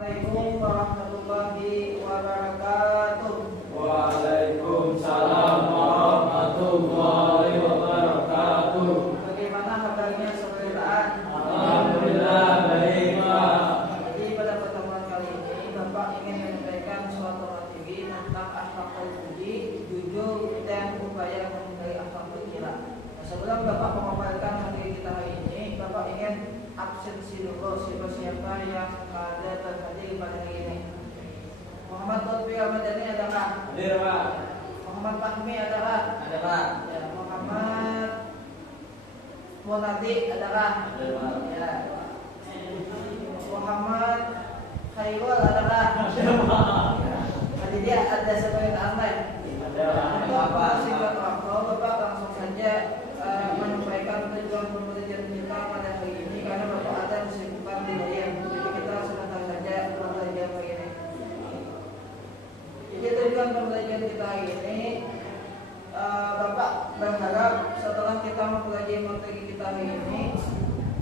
Assalamualaikum warahmatullahi wabarakatuh. Waalaikumsalam warahmatullahi wabarakatuh. Bagaimana kabarnya saudara? Alhamdulillah baik, Pak. Jadi pada pertemuan kali ini Bapak ingin menyampaikan suatu materi tentang akhlakul budi, jujur dan upaya menghindari akhlakul gila. Nah, sebelum Bapak memaparkan materi kita hari ini, Bapak ingin absensi dulu siapa-siapa yang ada dan hadir pada hari ini. Muhammad Lutfi Ramadhani adakah? Hadir, Pak. Muhammad Fahmi adakah? Ada, Pak. Ya, Muhammad Munadi adakah? Ada, Pak. Ya. Muhammad Khairul adakah? Ada, Pak. Jadi dia ada sebagian online. Ada, Pak. Untuk singkat waktu, Bapak langsung saja menyampaikan tujuan pembelajaran kita pada hari ini karena Bapak ada kesibukan di dalam. Jadi kita sebentar saja belajar hari ini. Jadi tujuan pembelajaran kita hari ini, Bapak berharap setelah kita mempelajari materi kita hari ini,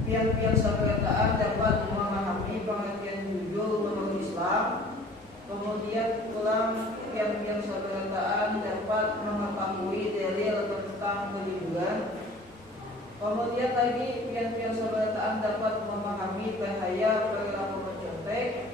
pian-pian sabarataan dapat memahami pengertian jujur menurut Islam. Kemudian ulang pian-pian sabarataan dapat mengetahui dalil tentang kejujuran. Kemudian lagi pian-pian sabarataan dapat memahami bahaya perilaku mencontek.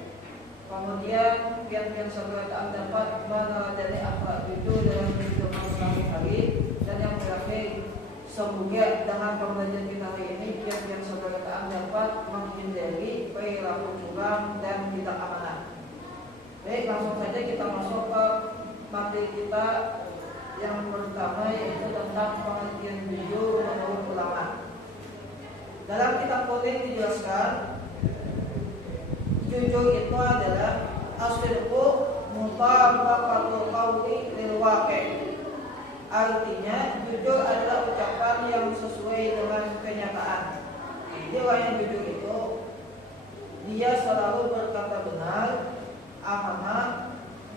Kemudian pian-pian sabarataan dapat meneladani akhlak jujur dalam kehidupan sehari-hari. Dan yang terakhir, semoga dengan pembelajaran kita hari ini pian-pian sabarataan dapat menghindari perilaku curang dan tidak amanah. Baik, langsung saja kita masuk ke materi kita yang pertama, yaitu tentang pengertian jujur menurut ulama. Dalam kitab Qaulin dijelaskan, jujur itu adalah as-sidqu mutabaqatul qawli lil waqi'. Artinya, jujur adalah ucapan yang sesuai dengan kenyataan. Jadi orang yang jujur itu dia selalu berkata benar, amanah,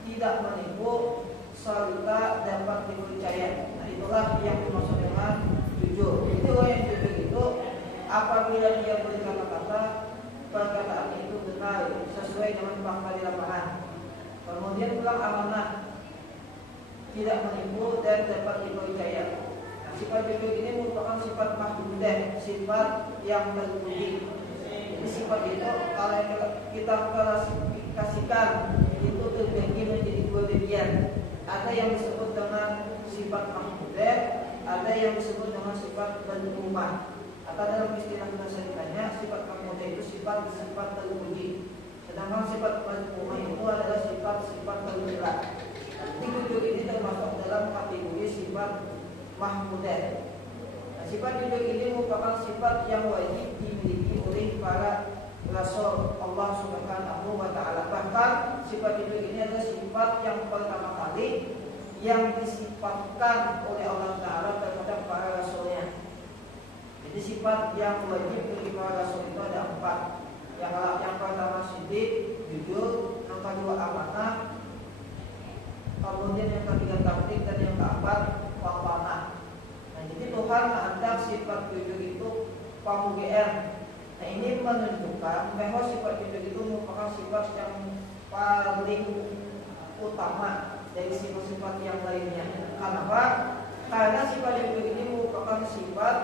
tidak menipu, serta dapat dipercaya. Nah, itulah yang dimaksud dengan jujur. Jadi orang yang jujur itu apabila dia berkata-kata, perkataan itu benar, sesuai dengan fakta di lapangan. Kemudian pula amanah, tidak menipu dan dapat dipercaya. Nah, sifat jujur ini merupakan sifat mahmudah, sifat yang terpuji. Jadi sifat itu kalau kita klasifikasikan itu terbagi menjadi dua bagian. Ada yang disebut dengan sifat mahmudah, ada yang disebut dengan sifat madhumah. Atau dalam istilah bahasa kitanya, sifat mahmudah itu sifat terpuji, sedangkan sifat madhumah itu adalah sifat tercela. Jadi jujur ini termasuk dalam kategori sifat mahmudah. Nah, sifat jujur ini merupakan sifat yang wajib dimiliki oleh para Rasul Allah Subhanahu wa Ta'ala. Bahkan sifat jujur ini adalah sifat yang pertama kali yang disifatkan oleh Allah Ta'ala terhadap para Rasulnya. Jadi sifat yang wajib bagi para Rasul itu ada 4. Yang pertama siddiq, jujur. Yang kedua amanah. Kemudian yang ketiga tabligh, dan yang keempat wafanah. Nah, jadi Tuhan mengandalkan sifat jujur itu pamugn. Nah, ini menunjukkan bahwa sifat jujur itu merupakan sifat yang paling utama dari sifat-sifat yang lainnya. Kenapa? Karena sifat jujur ini merupakan sifat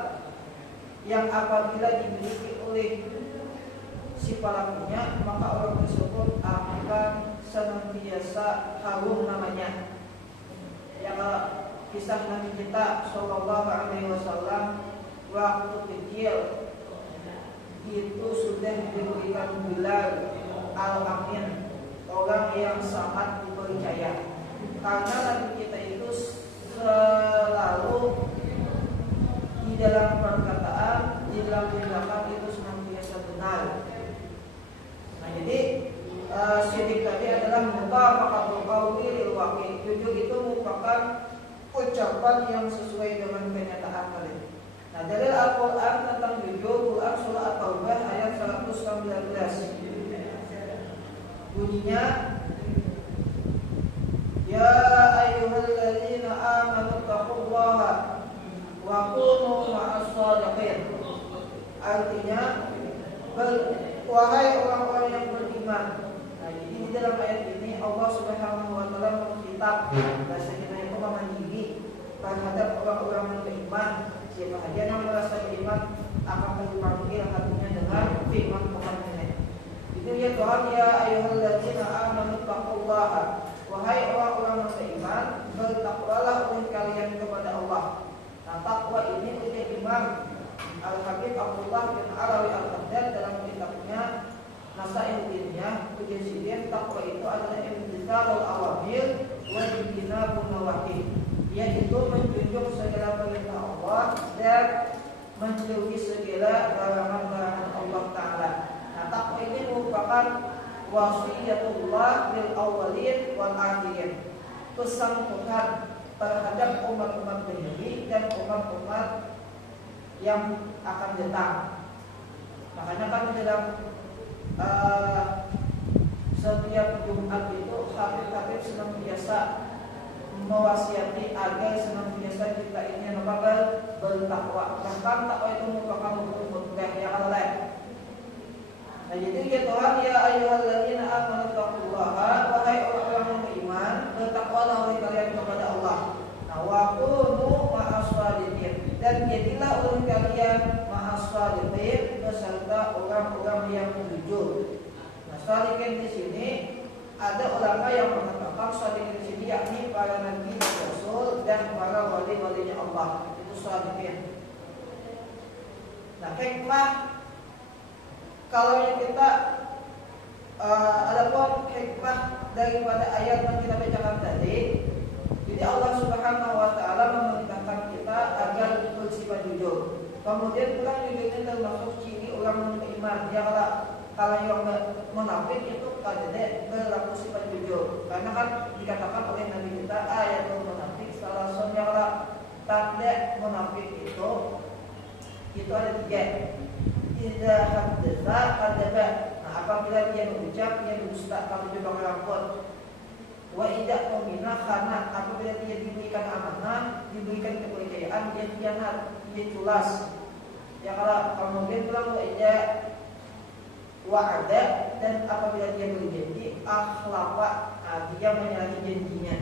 yang apabila dimiliki oleh si pelakunya, maka orang tersebut akan senantiasa harum namanya. Yang kisah Nabi kita Sallallahu Alaihi Wasallam waktu kecil itu sudah diberikan gelar Al-Amin, orang yang sangat dipercaya. Karena Nabi kita itu selalu di dalam perkataan, di dalam tindakan itu senantiasa benar. Nah, jadi siddiq tadi adalah mutabaqatul qawli lil waqi'. Jujur itu merupakan ucapan yang sesuai dengan kenyataan tadi. Nah, dari Al-Quran tentang jujur, Quran surah At-Taubah ayat 119. Bunyinya, ya ayyuhalladzina amanu taqullaha wa kunu ma'as shadiqin. Artinya, wahai orang-orang yang beriman, Nah, jadi di dalam ayat ini Allah Subhanahu wa taala mengkitab bahasanya itu mandiri terhadap orang-orang yang beriman. Siapa saja yang merasa beriman akan dipanggil hatinya dengan firman Tuhan ini. Itu ya Tuhan, ya ayyuhalladzina amanu taqullaha, wahai orang-orang yang beriman, bertakwalah oleh kalian kepada Allah. Nah, takwa ini oleh Imam Al-Habib Abdullah bin Alawi Al-Haddad dalam kitabnya Nasail Dinnya Ujisidin, takwa itu adalah imtithalul awamir wa ijtinabun nawahi, yaitu menjunjung segala perintah Allah dan menjauhi segala larangan-larangan Allah Ta'ala. Nah, takwa ini merupakan wasiyatullah lil awwalin wal akhirin, pesan Tuhan terhadap umat-umat dahulu dan umat-umat yang akan datang. Makanya kan dalam setiap Jumat itu habib-habib senantiasa mewasiati agar senantiasa kita ini bertakwa. Bahkan takwa itu merupakan rukun yang lain. Nah, jadi ya Tuhan, ya ayyuhalladzina amanu taqullaha, wahai orang-orang yang beriman, bertakwalah oleh kalian kepada Allah. Nah, wa kunu ma'as shadiqin, dan jadilah oleh kalian ma'as shadiqin, beserta orang-orang yang jujur. Nah, shadiqin di sini ada ulama yang mengatakan shadiqin di sini yakni para nabi dan rasul dan para wali-walinya Allah. Itu shadiqin. Nah, hikmah kalau yang kita adapun hikmah daripada ayat yang kita bacakan tadi, jadi Allah Subhanahu wa taala memerintahkan kita agar bersifat jujur. Kemudian orang jujur ini termasuk ciri orang yang beriman. Ya, kalau yang munafik itu kadang berlaku sifat jujur. Karena kan dikatakan oleh Nabi kita ayatul munafik salah satu yang tanda munafik itu ada 3. Idza haddatsa kadzaba. Nah, apabila dia berucap, dia berdusta. Kalau dia berlaku. Wa idza qamina khana. Apabila dia diberikan amanah, diberikan kepercayaan, dia khianat, dia culas. Ya, kalau kemudian bilang wa idza wa'ada, dan apabila dia berjanji, akhlafa. Nah, dia menyalahi janjinya.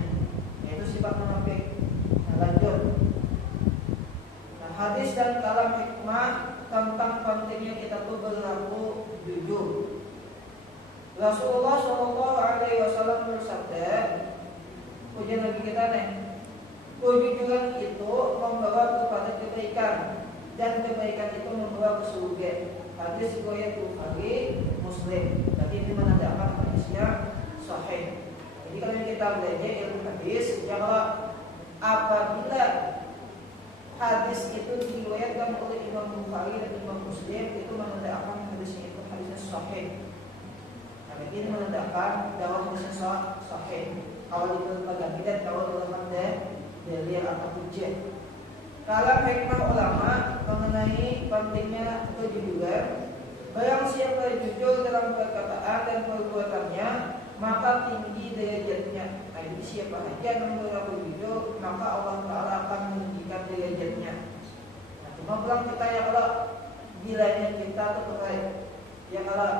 Yaitu sifat munafik. Nah, lanjut. Nah, hadis dan kalam hikmah tentang pentingnya kita tuh berlaku jujur. Rasulullah Shallallahu Alaihi Wasallam bersabda, ujian Nabi kita nih, kejujuran itu membawa kepada kebaikan dan kebaikan itu membawa ke surga. Hadis riwayat Bukhari Muslim. Jadi ini menandakan hadisnya sahih. Jadi kalau kita belajar ilmu hadis, kalau apabila hadis itu diriwayatkan oleh Imam Bukhari dan Imam Muslim, itu menandakan hadisnya itu hadisnya sahih. Nah, ini menandakan bahwa hadisnya sahih. Kalau diperbaiki dan kalau dalam dalil atau hujjah. Kalau hikmah ulama mengenai pentingnya kejujuran, barang siapa jujur dalam perkataan dan perbuatannya, maka tinggi derajatnya. Nah, jadi siapa saja yang berlaku jujur, maka Allah Ta'ala akan meninggikan derajatnya. Nah, cuma bilang kita ya kalau gilanya kita tetap baik. Ya kalau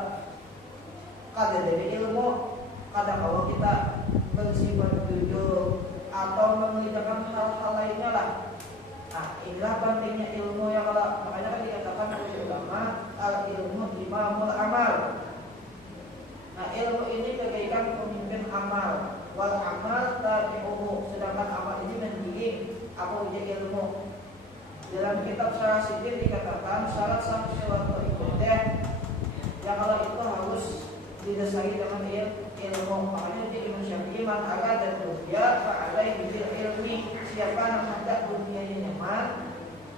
kada dari ilmu, kada kalau kita bersifat jujur atau mengerjakan hal-hal lainnya lah. Nah, inilah pentingnya ilmu yang kalau makanya kan dikatakan oleh ulama al-ilmu imamul amal. Nah, ilmu ini bagaikan pemimpin amal. Wal amal tabi'uhu, sedangkan amal ini mendidik apa ujian ilmu. Dalam kitab Syarah Sidin dikatakan syarat sah suatu ibadah yang kalau itu harus didasari dengan ilmu. Makanya di Imam Syafi'i man arada dunya fa alaihi bil ilmi, siapa yang hendak dunianya nyaman,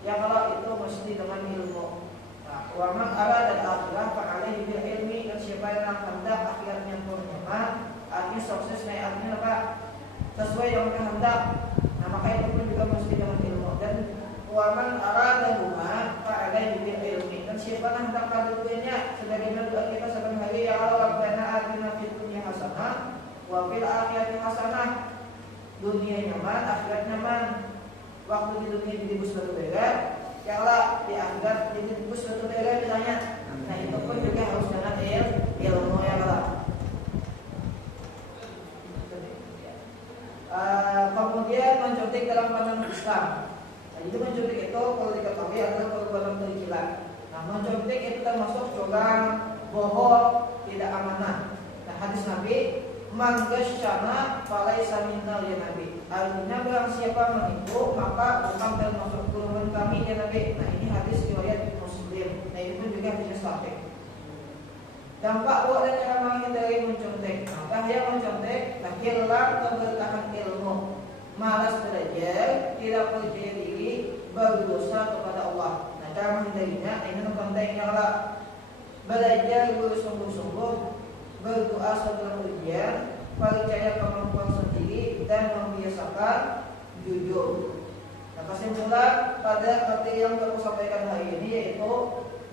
ya kalau itu mesti dengan ilmu. Nah, wa man arada akhirah fa alaihi bil ilmi, dan siapa yang hendak akhirnya pun nyaman, artinya sukses, naik artinya apa? Sesuai dengan kehendak. Nah, maka itu pun juga mesti dengan ilmu. Dan wa man arada huma fa alaihi bil ilmi, dan siapa yang hendak keduanya sebagaimana doa kita setiap hari, ya Allah rabbana atina fid dunya hasanah wa fil akhirati hasanah. Dunia nyaman, akhirat nyaman. Waktu di dunia dibus batu bara, ya Allah di akhirat dibus batu bara misalnya. Nah, itu pun juga harus dengan ilmu ya Allah. baik dalam pandangan Islam. Nah, jadi mencuntik itu kalau diketahui adalah perbuatan tercela. Nah, mencuntik itu termasuk curang, bohong, tidak amanah. Nah, hadis Nabi, man ghasyana falaisa minnal ya Nabi. Artinya barang siapa menipu maka bukan termasuk golongan kami ya Nabi. Nah, ini hadis riwayat Muslim. Nah, itu pun juga hadis sahih. Dampak buat dan cara menghindari mencontek. Maka yang mencontek, hilang keberkahan ilmu, malas belajar, tidak percaya diri, berdosa kepada Allah. Nah, cara menghindarinya ini konteksnya lah belajar bersungguh-sungguh, berdoa sebelum ujian, percaya kemampuan sendiri dan membiasakan jujur. Nah, kesimpulan pada materi yang aku sampaikan hari ini yaitu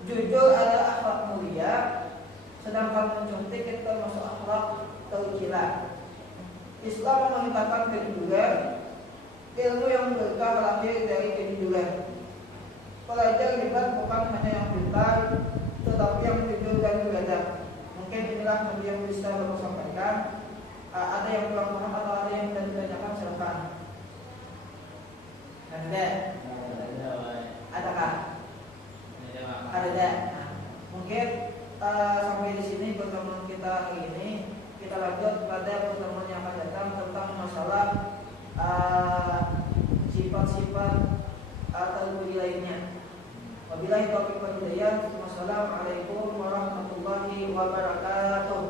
jujur adalah akhlak mulia. Sedangkan mencontek itu termasuk akhlak tercela. Islam memerintahkan kejujuran, ilmu yang berkah lahir dari kejujuran. Pelajar hebat bukan hanya yang pintar, tetapi yang jujur dan beradab. Mungkin inilah yang bisa Bapak sampaikan. Ada yang kurang paham atau ada yang tidak ditanyakan, silakan. Ada? Adakah? Ada. Nah, mungkin sampai di sini pertemuan kita hari ini. Kita lanjut pada pertemuan yang akan datang tentang masalah sifat-sifat terbudi lainnya. Wabillahi taufiq wal hidayah. Wassalamualaikum warahmatullahi wabarakatuh.